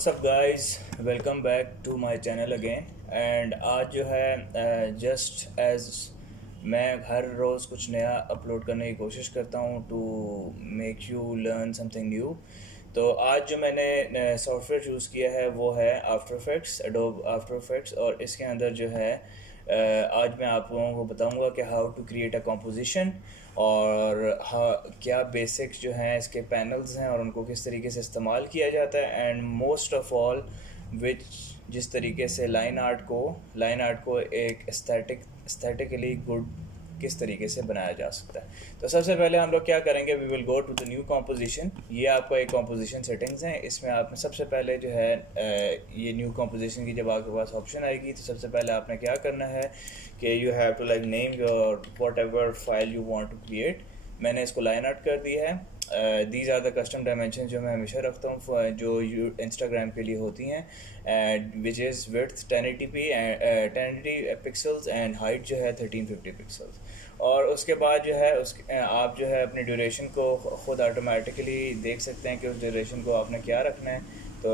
What's up guys, welcome back to my channel again. And आज जो है just as मैं हर रोज़ कुछ नया अपलोड करने की कोशिश करता हूँ to make you learn something new. तो आज जो मैंने सॉफ्टवेयर चूज़ किया है वो है after effects, adobe after effects. और इसके अंदर जो है आज मैं आप लोगों को बताऊंगा कि how to create a composition और क्या बेसिक्स जो हैं इसके पैनल्स हैं और उनको किस तरीके से इस्तेमाल किया जाता है। And most of all which जिस तरीके से लाइन आर्ट को एक एस्थेटिकली गुड किस तरीके से बनाया जा सकता है। तो सबसे पहले हम लोग क्या करेंगे, we will go to the new composition. ये आपका एक कॉम्पोजिशन सेटिंग्स हैं। इसमें आपने सबसे पहले जो है ये न्यू कॉम्पोजिशन की जब आपके पास ऑप्शन आएगी तो सबसे पहले आपने क्या करना है कि you have to like name your whatever file you want to create. मैंने इसको लाइन आउट कर दिया है। These are the custom dimension जो मैं हमेशा रखता हूँ जो इंस्टाग्राम के लिए होती हैं, which is width 1080p 1080 pixels and height जो है 1350 पिक्सल्स। और उसके बाद जो है आप जो है अपनी ड्यूरेशन को ख़ुद ऑटोमेटिकली देख सकते हैं कि उस ड्यूरेशन को आपने क्या रखना है। तो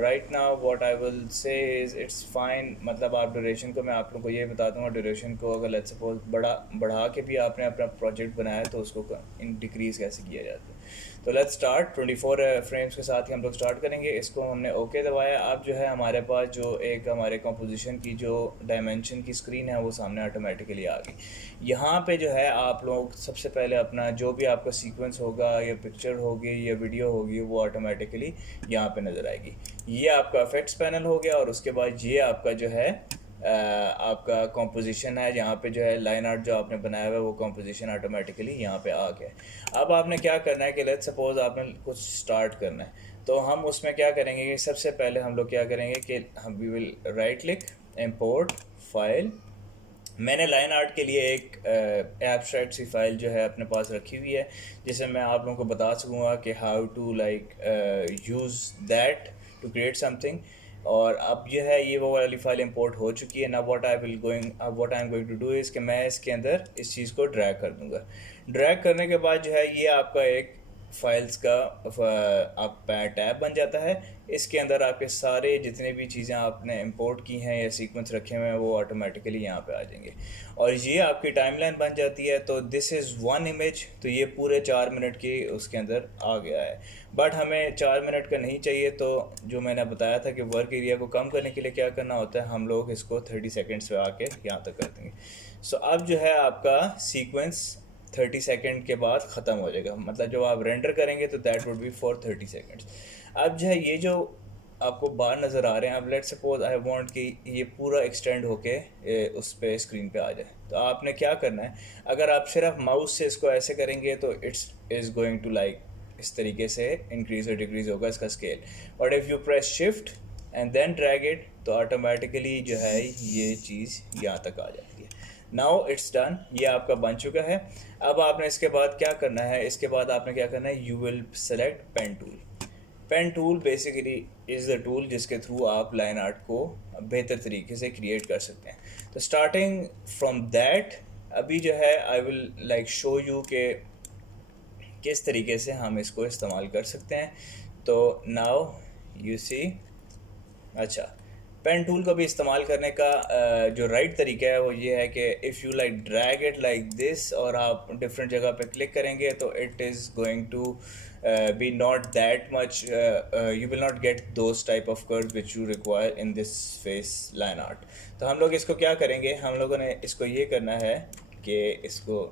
right now what I will say is it's fine. मतलब आप ड्यूरेशन को, मैं आप लोगों को ये बता दूंगा, ड्यूरेशन को अगर लेट्स सपोज बढ़ा के भी आपने अपना प्रोजेक्ट बनाया तो उसको डिक्रीज़ कैसे किया जाता है। तो लेट्स स्टार्ट 24 फ्रेम्स के साथ ही हम लोग स्टार्ट करेंगे। इसको हमने ओके दबाया। अब जो है हमारे पास जो एक हमारे कंपोजिशन की जो डायमेंशन की स्क्रीन है वो सामने ऑटोमेटिकली आ गई। यहाँ पे जो है आप लोग सबसे पहले अपना जो भी आपका सीक्वेंस होगा या पिक्चर होगी या वीडियो होगी वो ऑटोमेटिकली यहाँ पे नज़र आएगी। ये आपका इफेक्ट्स पैनल हो गया और उसके बाद ये आपका जो है आपका कॉम्पोजिशन है। यहाँ पे जो है लाइन आर्ट जो आपने बनाया हुआ है वो कॉम्पोजिशन ऑटोमेटिकली यहाँ पे आ गया। अब आपने क्या करना है कि लेट्स सपोज आपने कुछ स्टार्ट करना है तो हम उसमें क्या करेंगे कि सबसे पहले हम लोग क्या करेंगे कि हम we will right click import file. मैंने लाइन आर्ट के लिए एक एब्स्ट्रैक्ट सी फाइल जो है अपने पास रखी हुई है जिसे मैं आप लोगों को बता सकूँगा कि how to like use that to create something. और अब जो है ये वो वाली फाइल इंपोर्ट हो चुकी है ना। What I am going to do is कि मैं इसके अंदर इस चीज़ को ड्रैग कर दूँगा। ड्रैग करने के बाद जो है ये आपका एक फाइल्स का आप टैब बन जाता है। इसके अंदर आपके सारे जितने भी चीज़ें आपने इंपोर्ट की हैं या सीक्वेंस रखे हुए हैं वो ऑटोमेटिकली यहाँ पे आ जाएंगे और ये आपकी टाइमलाइन बन जाती है। तो दिस इज़ वन इमेज। तो ये पूरे 4 मिनट की उसके अंदर आ गया है। बट हमें 4 मिनट का नहीं चाहिए। तो जो मैंने बताया था कि वर्क एरिया को कम करने के लिए क्या करना होता है, हम लोग इसको 30 सेकेंड्स पे आके यहाँ तक कर देंगे। सो अब जो है आपका सीक्वेंस 30 सेकेंड के बाद ख़त्म हो जाएगा। मतलब जब आप रेंडर करेंगे तो that would B for 30 seconds. अब जो है ये जो आपको बार नज़र आ रहे हैं, अब लेट्स सपोज आई वांट कि ये पूरा एक्सटेंड होके उस पे स्क्रीन पे आ जाए। तो आपने क्या करना है, अगर आप सिर्फ माउस से इसको ऐसे करेंगे तो it's is going to like इस तरीके से इंक्रीज और डिक्रीज होगा इसका scale. But if you press shift and then drag it तो ऑटोमेटिकली जो है ये चीज़ यहाँ तक आ जाती है। नाउ इट्स डन, ये आपका बन चुका है। अब आपने इसके बाद क्या करना है, इसके बाद आपने क्या करना है, you will select pen tool. Pen tool basically is the tool जिसके थ्रू आप लाइन आर्ट को बेहतर तरीके से क्रिएट कर सकते हैं। तो स्टार्टिंग फ्रॉम दैट अभी जो है I will like show you के किस तरीके से हम इसको इस्तेमाल कर सकते हैं। तो नाउ यू सी, अच्छा, पेन टूल को भी इस्तेमाल करने का जो राइट तरीका है वो ये है कि if you like drag it like this और आप डिफरेंट जगह पे क्लिक करेंगे तो it is going to be not that much, you will not get those type of curve which you require in this face line art. तो हम लोग इसको क्या करेंगे, हम लोगों ने इसको ये करना है कि इसको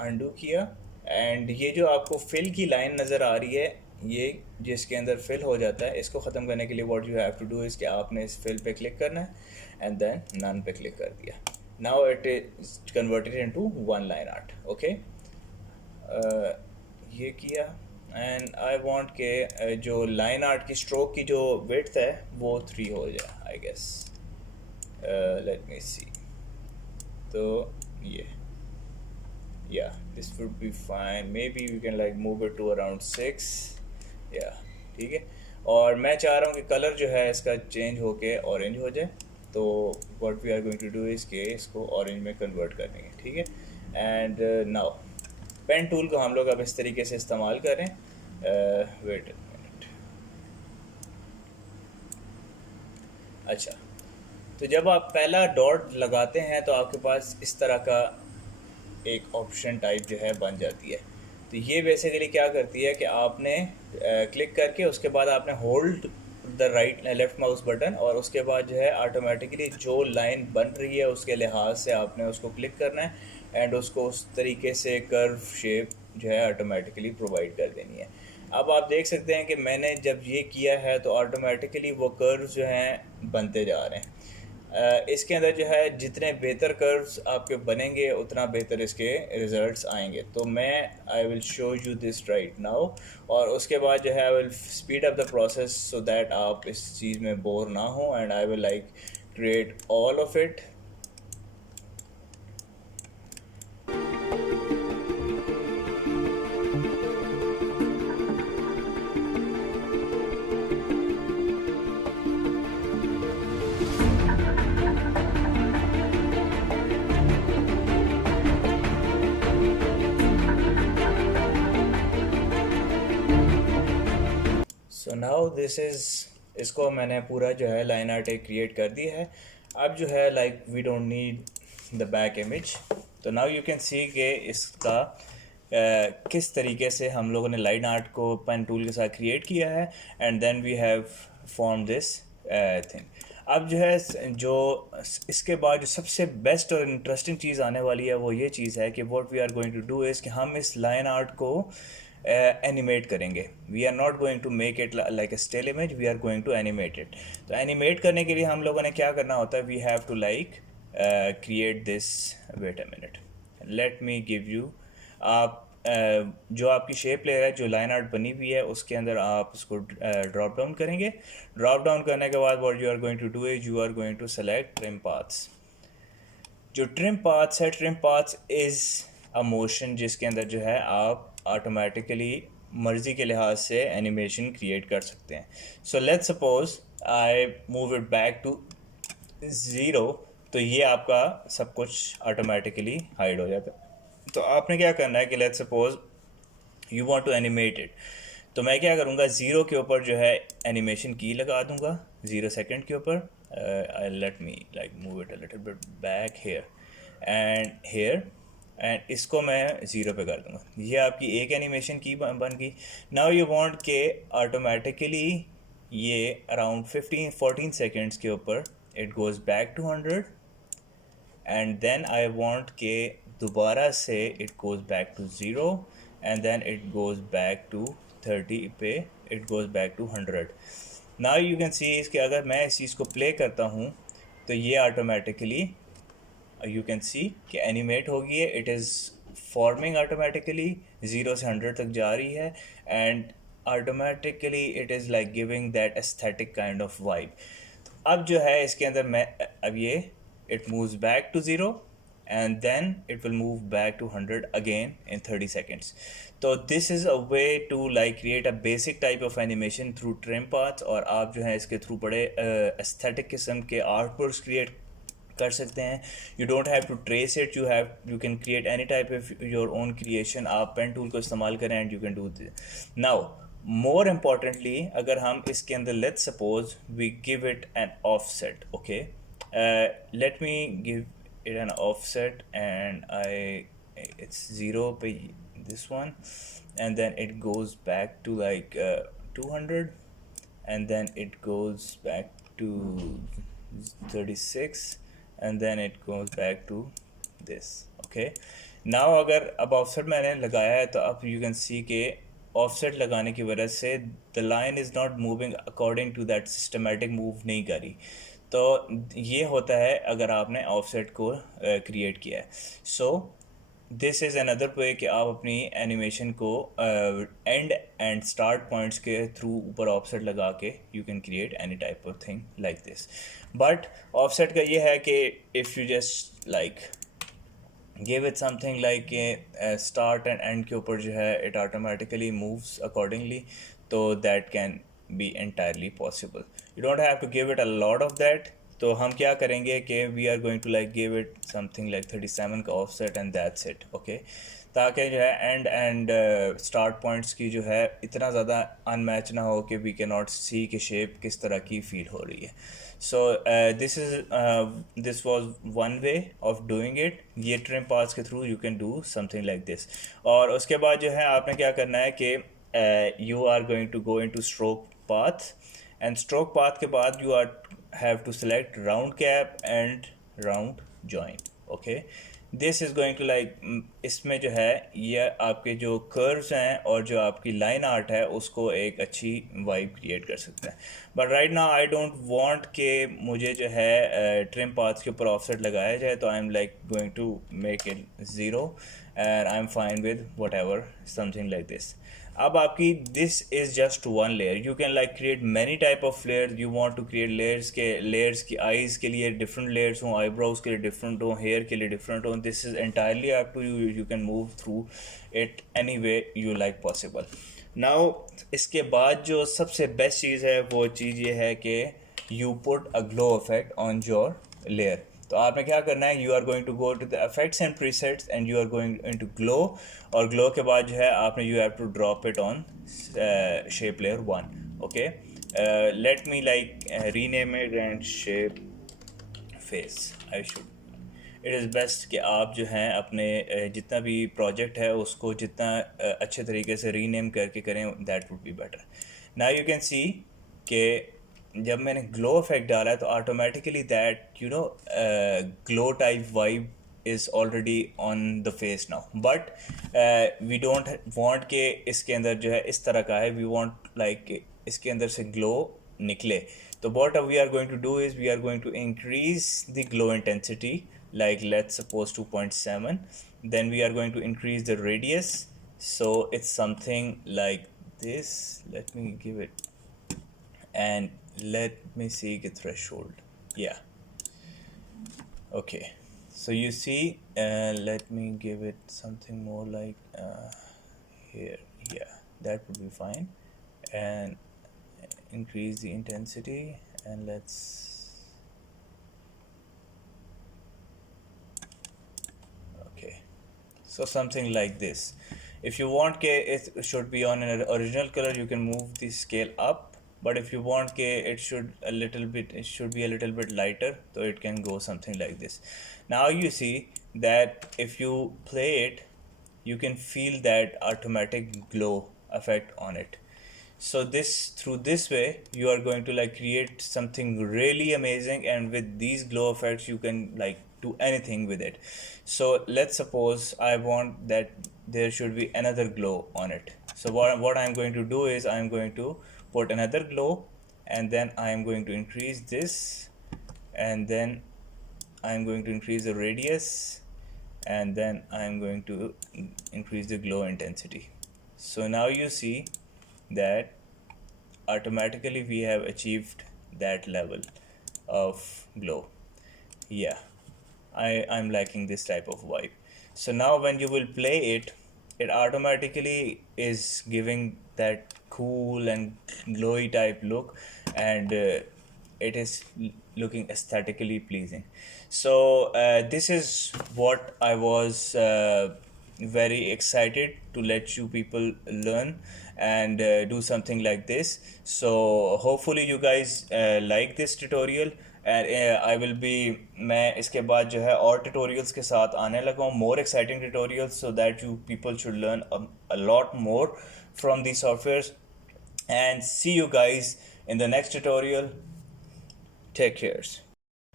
अनडू किया एंड ये जो आपको फिल की लाइन नज़र आ रही है ये जिसके अंदर फिल हो जाता है, इसको ख़त्म करने के लिए what you have to do is कि आपने इस फिल पे क्लिक करना है एंड देन नन पे क्लिक कर दिया। Now it is converted into one line art. Okay, ये किया एंड आई वांट के जो लाइन आर्ट की स्ट्रोक की जो विड्थ है वो 3 हो जाए आई गेस। लेट मी सी, तो ये yeah, this would be fine, maybe we can like move it to around 6, yeah, ठीक है। और मैं चाह रहा हूँ कि कलर जो है इसका चेंज होके ऑरेंज हो जाए। तो what we are going to do is कि इसको ऑरेंज में कन्वर्ट कर देंगे, ठीक है। एंड नाउ पेन टूल को हम लोग अब इस तरीके से इस्तेमाल करें। वेट अच्छा, तो जब आप पहला डॉट लगाते हैं तो आपके पास इस तरह का एक ऑप्शन टाइप जो है बन जाती है। तो ये बेसिकली क्या करती है कि आपने क्लिक करके उसके बाद आपने hold the right left mouse button, और उसके बाद जो है ऑटोमेटिकली जो लाइन बन रही है उसके लिहाज से आपने उसको क्लिक करना है, एंड उसको उस तरीके से कर्व शेप जो है ऑटोमेटिकली प्रोवाइड कर देनी है। अब आप देख सकते हैं कि मैंने जब ये किया है तो ऑटोमेटिकली वो कर्व जो हैं बनते जा रहे हैं। इसके अंदर जो है जितने बेहतर कर्व्स आपके बनेंगे उतना बेहतर इसके रिज़ल्ट्स आएंगे। तो मैं I will show you this right now, और उसके बाद जो है I will speed up the process so that आप इस चीज़ में बोर ना हो, and I will like create all of it. So now this is, इसको मैंने पूरा जो है लाइन आर्ट एक क्रिएट कर दी है। अब जो है like we don't need the back image. तो नाउ यू कैन सी कि इसका किस तरीके से हम लोगों ने लाइन आर्ट को पेन टूल के साथ क्रिएट किया है, and then we have form this thing. अब जो है जो इसके बाद जो सबसे बेस्ट और इंटरेस्टिंग चीज़ आने वाली है वो ये चीज़ है कि what we are going to do is कि हम इस लाइन आर्ट को एनिमेट करेंगे। We are not going to make it like a still image, we are going to animate it. तो एनिमेट करने के लिए हम लोगों ने क्या करना होता है, we have to like create this, wait a minute, let me give you. आप जो आपकी शेप लेयर है, जो लाइन आर्ट बनी हुई है, उसके अंदर आप उसको ड्रॉप डाउन करेंगे। ड्रॉप डाउन करने के बाद what you are going to do is you are going to select trim paths. जो ट्रिम पाथ्स है, trim paths is a motion जिसके अंदर जो है आप ऑटोमेटिकली मर्ज़ी के लिहाज से एनिमेशन क्रिएट कर सकते हैं। So let's suppose I move it back to zero, तो ये आपका सब कुछ ऑटोमेटिकली हाइड हो जाता है। तो आपने क्या करना है कि let's suppose you want to animate it, तो मैं क्या करूँगा, ज़ीरो के ऊपर जो है एनिमेशन की लगा दूँगा, 0 सेकेंड के ऊपर। Let me like move it a little bit back here and here, and इसको मैं ज़ीरो पे कर दूँगा। ये आपकी एक एनिमेशन की बन गई। नाउ यू वांट के ऑटोमेटिकली ये अराउंड 15-14 सेकेंड्स के ऊपर it goes back to 100, and then I want के दोबारा से it goes back to zero, and then it goes back to 30 पे it goes back to 100। Now you can see इसके अगर मैं इस चीज़ को प्ले करता हूँ तो ये ऑटोमेटिकली यू कैन सी कि एनिमेट हो गई है। इट इज़ फॉर्मिंग ऑटोमेटिकली, 0 से 100 तक जा रही है, and automatically it is like giving that aesthetic kind of vibe. अब जो है इसके अंदर मैं अब ये it moves back to 0, and then it will move back to 100 again in 30 seconds. So this is a way to like create a basic type of animation through trim paths, और आप जो है इसके थ्रू बड़े aesthetic किस्म के outputs create कर सकते हैं। You don't have to trace it, you can create any type of your own creation. आप पेन टूल को इस्तेमाल करें and you can do this. Now more importantly अगर हम इसके अंदर let's suppose we give it an offset, okay, let me give it an offset, and it's 0 by this one, and then it goes back to like 200, and then it goes back to 36, and then it goes back to this, okay. now अगर अब offset मैंने लगाया है तो अब you can see कि offset लगाने की वजह से the line is not moving according to that systematic move नहीं करी। तो ये होता है अगर आपने ऑफसेट को क्रिएट किया है। So this is another way कि आप अपनी एनिमेशन को एंड एंड स्टार्ट पॉइंट्स के थ्रू ऊपर ऑफसेट लगा के you can create any type of thing like this. But offset का ये है कि if you just like give it something like start and end के ऊपर जो है इट ऑटोमेटिकली मूव्स अकॉर्डिंगली, तो that can be entirely possible. You don't have to give it a lot of that. तो हम क्या करेंगे कि we are going to like give it something like 37 का offset, and that's it, okay. ताकि जो है एंड स्टार्ट पॉइंट्स की जो है इतना ज़्यादा अनमैच ना हो कि वी कैन नॉट सी कि शेप किस तरह की फील हो रही है. So this was one way of doing it. ये ट्रिम पाथ्स के through you can do something like this. और उसके बाद जो है आपने क्या करना है कि you are going to go into stroke path, and stroke path के बाद you are have to select round cap and round join. Okay, this is going to like, इसमें जो है ये आपके जो कर्व्स हैं और जो आपकी लाइन आर्ट है उसको एक अच्छी वाइब क्रिएट कर सकता है. But right now I don't want कि मुझे जो है ट्रिम पाथ्स के ऊपर ऑफसेट लगाया जाए, तो I am like going to make it zero and I am fine with whatever something like this. अब आपकी this is just one layer. You can like create many type of layer. You want to create layers की eyes के लिए different layers हों, eyebrows के लिए different हों, hair के लिए डिफरेंट हों. This is entirely up to you. You can move through it any way you like possible. Now इसके बाद जो सबसे बेस्ट चीज़ है वो चीज़ ये है कि you put a glow effect on your layer. तो आपने क्या करना है, you are going to go to the effects and presets and you are going into glow. और ग्लो के बाद जो है आपने you have to drop it on shape layer 1. Okay, let me like rename it and shape face. I should, it is best कि आप जो हैं अपने जितना भी प्रोजेक्ट है उसको जितना अच्छे तरीके से रीनेम करके करें, that would be better. Now you can see कि जब मैंने ग्लो इफेक्ट डाला है तो automatically that glow type vibe is already on the face now. But we don't want के इसके अंदर जो है इस तरह का है. वी वांट लाइक इसके अंदर से ग्लो निकले. तो what we are going to do is we are going to increase the glow intensity, like let's suppose 2.7. Then we are going to increase the radius, so it's something like this. Let me give it, and let me see the threshold. Yeah, okay, so you see, let me give it something more like here. Yeah, that would be fine. And increase the intensity, and let's okay, so something like this. If you want it should be on an original color, you can move the scale up. But if you want it should be a little bit lighter, so it can go something like this. Now you see that if you play it, you can feel that automatic glow effect on it. So through this way you are going to like create something really amazing, and with these glow effects you can like do anything with it. So let's suppose I want that there should be another glow on it. So what I'm going to do is I'm going to put another glow, and then I'm going to increase this, and then I'm going to increase the radius, and then I'm going to increase the glow intensity. So now you see that automatically we have achieved that level of glow. Yeah, I'm liking this type of vibe. So now when you will play it, it automatically is giving that cool and glowy type look, and it is looking aesthetically pleasing. So this is what I was very excited to let you people learn and do something like this. So hopefully you guys like this tutorial, and I will be, मैं इसके बाद जो है और tutorials के साथ आने लगा हूँ, more exciting tutorials, so that you people should learn a lot more from these softwares. And see you guys in the next tutorial. Take care.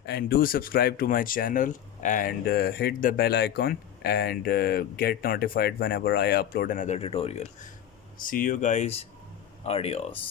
And do subscribe to my channel, and hit the bell icon, and get notified whenever I upload another tutorial. See you guys. Adios.